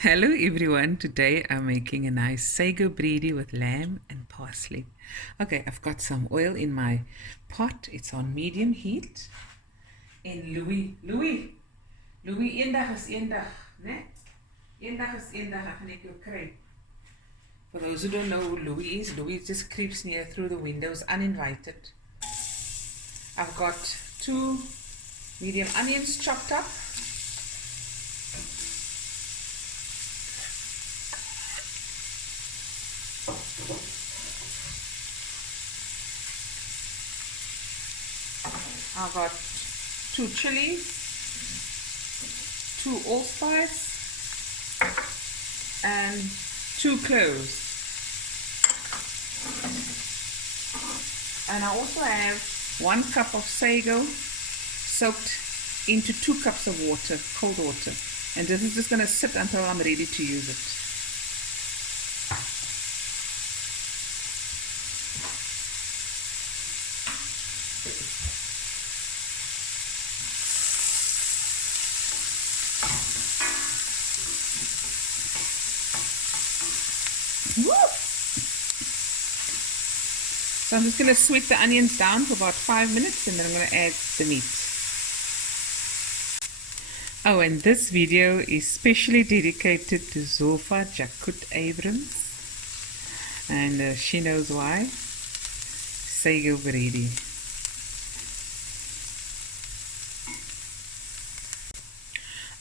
Hello everyone, today I'm making a nice sago breedy with lamb and parsley. Okay, I've got some oil in my pot. It's on medium heat. En Louis, eendag is eendag, né? Eendag is eendag, ek gaan ek jou kry. For those who don't know who Louis just creeps near through the windows uninvited. I've got 2 medium onions chopped up. I've got 2 chilies, 2 allspice, and 2 cloves. And I also have 1 cup of sago soaked into 2 cups of water, cold water. And this is just going to sit until I'm ready to use it. So I'm just going to sweat the onions down for about 5 minutes and then I'm going to add the meat. Oh, and this video is specially dedicated to Zofa Jakut Abrams. And she knows why. Sago breedy.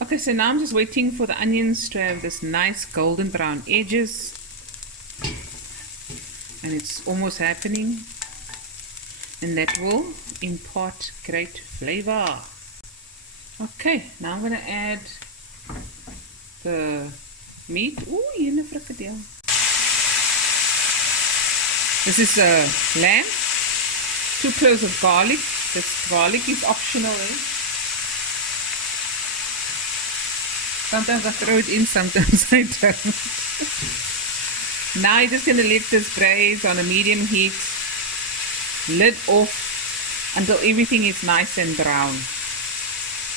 Okay, so now I'm just waiting for the onions to have this nice golden brown edges. And it's almost happening, and that will impart great flavor. Okay, now I'm going to add the meat. Ooh, hier 'n frikadel. This is lamb, 2 cloves of garlic. This garlic is optional. Sometimes I throw it in, sometimes I don't. Now you're just going to let this braise on a medium heat, lid off until everything is nice and brown.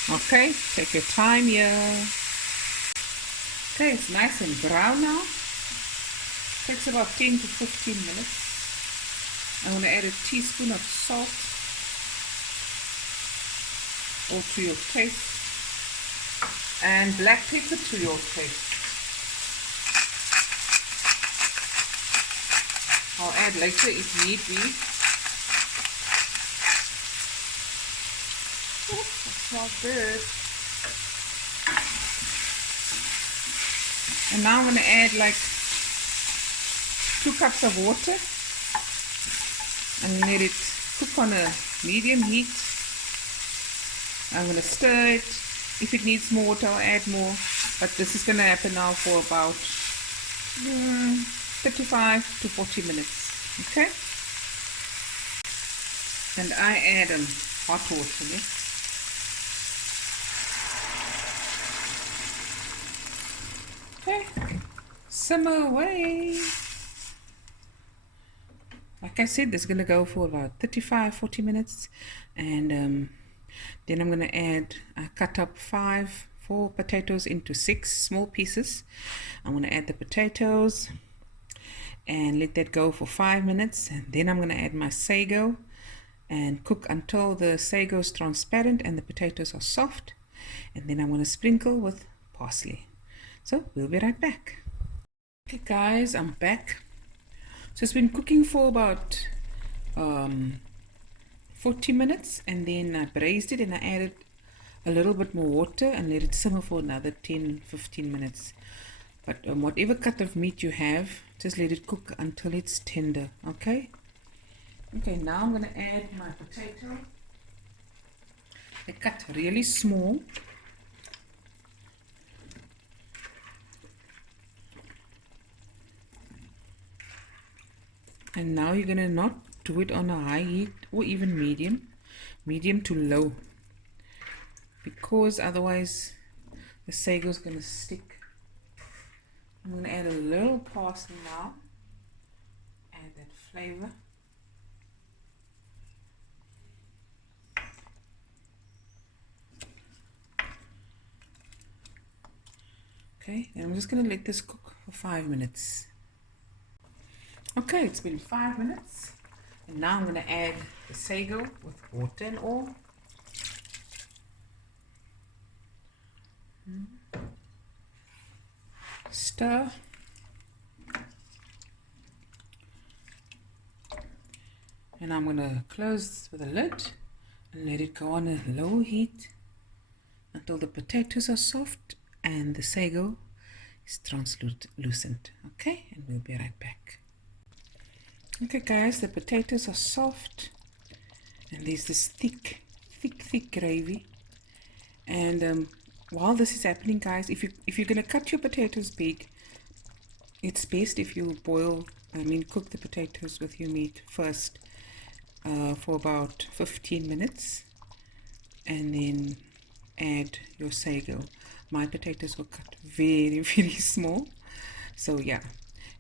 Okay, take your time here. Okay, it's nice and brown now. Takes about 10 to 15 minutes. I'm going to add a teaspoon of salt, or to your taste, and black pepper to your taste. I'll add later if need be. Oh, that smells good. And now I'm going to add like 2 cups of water and let it cook on a medium heat. I'm going to stir it. If it needs more water, I'll add more. But this is going to happen now for about 35 to 40 minutes. Okay, and I add hot water. Okay, simmer away. Like I said, this is going to go for about 35-40 minutes, and then I'm going to add, I cut up 4 potatoes into 6 small pieces. I'm going to add the potatoes and let that go for 5 minutes, and then I'm going to add my sago and cook until the sago is transparent and the potatoes are soft, and then I'm going to sprinkle with parsley. So we'll be right back. Okay guys, I'm back. So it's been cooking for about 40 minutes, and then I braised it and I added a little bit more water and let it simmer for another 10-15 minutes. But whatever cut of meat you have, just let it cook until it's tender. Okay, now I'm going to add my potato. I cut really small. And now you're going to not do it on a high heat or even medium to low, because otherwise the sago is going to stick. I'm going to add a little parsley now, add that flavor. Okay, and I'm just going to let this cook for 5 minutes. Okay, it's been 5 minutes. And now I'm going to add the sago with water and all. Stir. And I'm going to close with a lid and let it go on a low heat until the potatoes are soft and the sago is translucent. Okay, and we'll be right back. Okay guys, the potatoes are soft and there's this thick gravy. And while this is happening, guys, if you're gonna cut your potatoes big, it's best if you cook the potatoes with your meat first for about 15 minutes and then add your sago. My potatoes were cut very small, so yeah.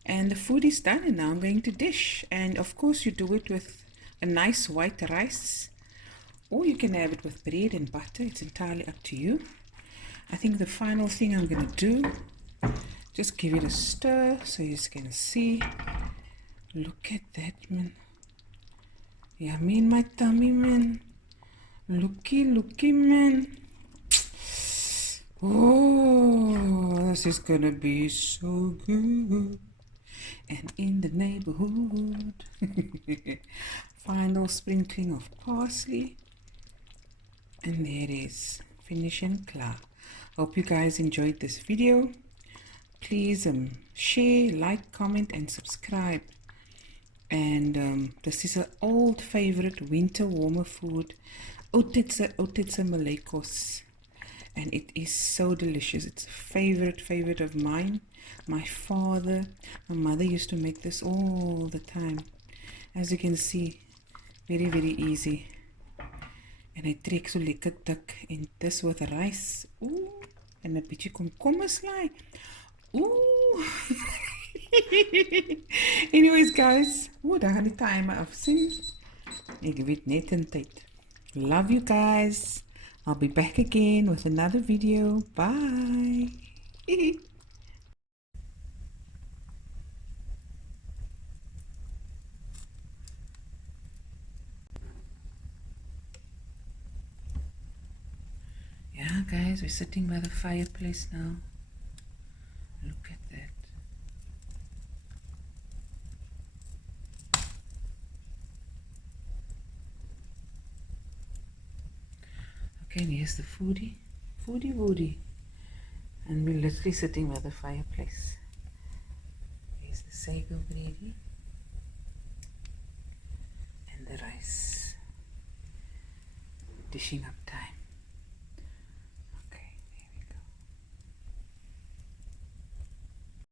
And the food is done, and now I'm going to dish. And of course you do it with a nice white rice, or you can have it with bread and butter. It's entirely up to you. I think the final thing I'm going to do, just give it a stir so you can see. Look at that, man. Yummy in my tummy, man. Looky, man. Oh, this is gonna be so good. And in the neighborhood. Final sprinkling of parsley. And there it is. Finish and klar. Hope you guys enjoyed this video. Please share, like, comment and subscribe. And this is an old favorite winter warmer food. Oudtydse Malay kos. And it is so delicious. It's a favorite of mine. My mother used to make this all the time. As you can see, very easy. And I trek so lekker dik. En this with rice. Ooh. En 'n bietjie komkommerslaai. Ooh. Anyways guys, daar gaan die timer afsien. Ek weet net in tyd. Love you guys. I'll be back again with another video. Bye. Yeah guys, we're sitting by the fireplace now. Look at that. Okay, and here's the foodie woody. And we're literally sitting by the fireplace. Here's the sago gravy. And the rice. Dishing up